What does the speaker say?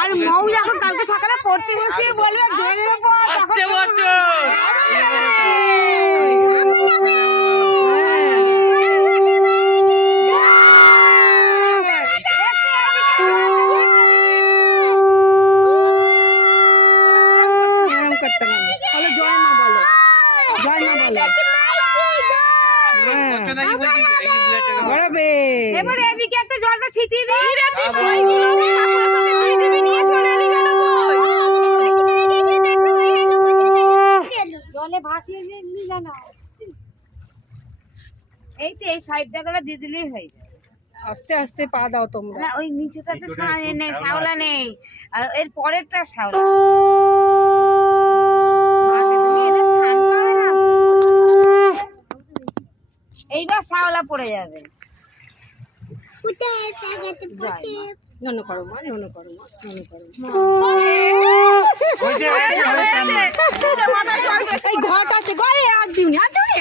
আর মৌ যখন কালকে সকালে পড়তে বসিয়ে বলবে জলের উপর আসছে বছর এবারে এদিকে একটা জলটা ছিটিয়ে দিই রে তুই বইগুলো কাপড়ের সঙ্গে ধুয়ে দিবি নিয়ে চলে এলি কেন জলে ভাসিয়ে দিলি কেন এই তো এই সাইডটা করে দিয়ে দিলেই হয়ে যায় আস্তে আস্তে পা দাও তোমরা না ওই নিচেটাতে নেই শাওলা নেই আর এর পরেরটা শাওলা তুমি এনে স্থান পাবে না এইবার শাওলা পড়ে যাবে নন করো মা নন করো মা নন করো এই ঘট আছে ঘরে আর দিউনি আর দিউনি